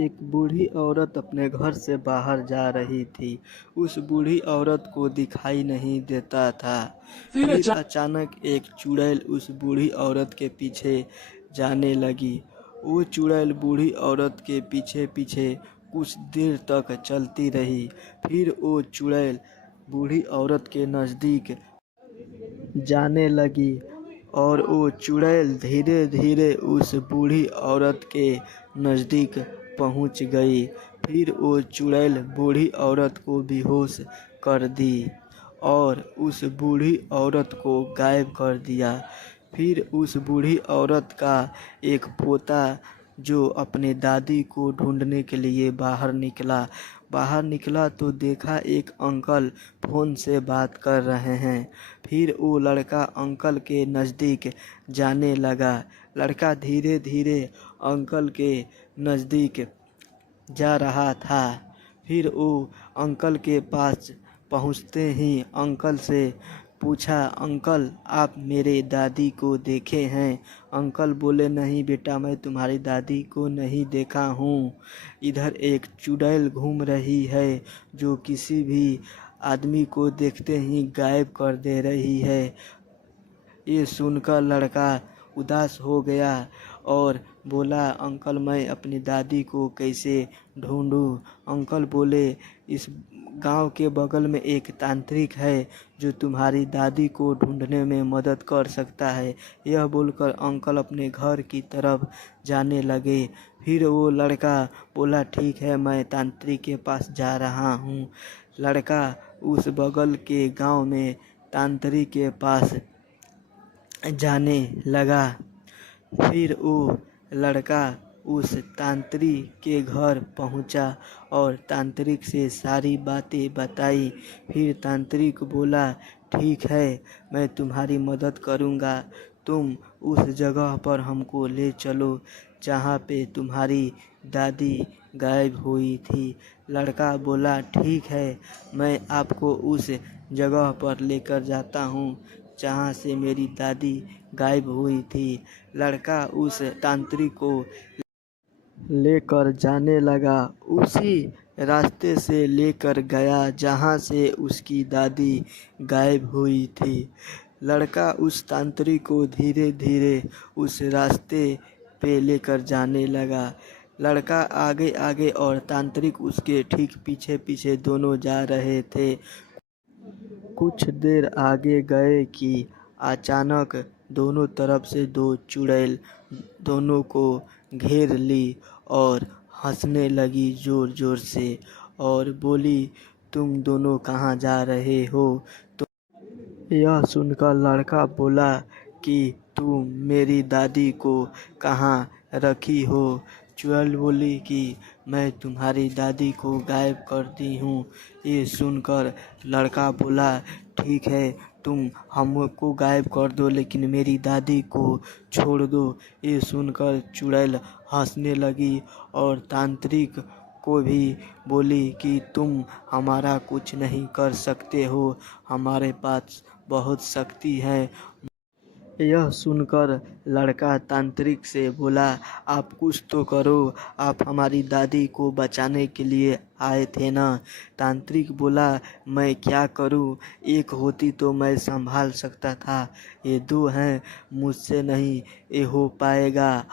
एक बूढ़ी औरत अपने घर से बाहर जा रही थी। उस बूढ़ी औरत को दिखाई नहीं देता था। फिर अचानक एक चुड़ैल उस बूढ़ी औरत के पीछे जाने लगी। वो चुड़ैल बूढ़ी औरत के पीछे पीछे कुछ देर तक चलती रही। फिर वो चुड़ैल बूढ़ी औरत के नज़दीक जाने लगी और वो चुड़ैल धीरे धीरे उस बूढ़ी औरत के नज़दीक पहुंच गई। फिर वो चुड़ैल बूढ़ी औरत को बेहोश कर दी और उस बूढ़ी औरत को गायब कर दिया। फिर उस बूढ़ी औरत का एक पोता जो अपने दादी को ढूंढने के लिए बाहर निकला तो देखा एक अंकल फ़ोन से बात कर रहे हैं। फिर वो लड़का अंकल के नज़दीक जाने लगा। लड़का धीरे धीरे अंकल के नज़दीक जा रहा था। फिर वो अंकल के पास पहुँचते ही अंकल से पूछा, अंकल आप मेरे दादी को देखे हैं? अंकल बोले, नहीं बेटा, मैं तुम्हारी दादी को नहीं देखा हूँ। इधर एक चुड़ैल घूम रही है जो किसी भी आदमी को देखते ही गायब कर दे रही है। ये सुनकर लड़का उदास हो गया और बोला, अंकल मैं अपनी दादी को कैसे ढूंढूं? अंकल बोले, इस गांव के बगल में एक तांत्रिक है जो तुम्हारी दादी को ढूंढने में मदद कर सकता है। यह बोलकर अंकल अपने घर की तरफ जाने लगे। फिर वो लड़का बोला, ठीक है, मैं तांत्रिक के पास जा रहा हूँ। लड़का उस बगल के गांव में तांत्रिक के पास जाने लगा। फिर वो लड़का उस तांत्रिक के घर पहुंचा और तांत्रिक से सारी बातें बताई। फिर तांत्रिक बोला, ठीक है, मैं तुम्हारी मदद करूंगा। तुम उस जगह पर हमको ले चलो जहाँ पे तुम्हारी दादी गायब हुई थी। लड़का बोला, ठीक है, मैं आपको उस जगह पर लेकर जाता हूँ जहाँ से मेरी दादी गायब हुई थी। लड़का उस तांत्रिक को लेकर जाने लगा। उसी रास्ते से लेकर गया जहाँ से उसकी दादी गायब हुई थी। लड़का उस तांत्रिक को धीरे धीरे उस रास्ते पे लेकर जाने लगा। लड़का आगे आगे और तांत्रिक उसके ठीक पीछे पीछे दोनों जा रहे थे। कुछ देर आगे गए कि अचानक दोनों तरफ से दो चुड़ैल दोनों को घेर ली और हंसने लगी ज़ोर ज़ोर से और बोली, तुम दोनों कहाँ जा रहे हो? तो यह सुनकर लड़का बोला कि तुम मेरी दादी को कहाँ रखी हो? चुड़ैल बोली कि मैं तुम्हारी दादी को गायब कर दी हूँ। ये सुनकर लड़का बोला, ठीक है, तुम हमको गायब कर दो लेकिन मेरी दादी को छोड़ दो। ये सुनकर चुड़ैल हंसने लगी और तांत्रिक को भी बोली कि तुम हमारा कुछ नहीं कर सकते हो, हमारे पास बहुत शक्ति है। यह सुनकर लड़का तांत्रिक से बोला, आप कुछ तो करो, आप हमारी दादी को बचाने के लिए आए थे ना? तांत्रिक बोला, मैं क्या करूं? एक होती तो मैं संभाल सकता था, ये दो हैं, मुझसे नहीं ये हो पाएगा।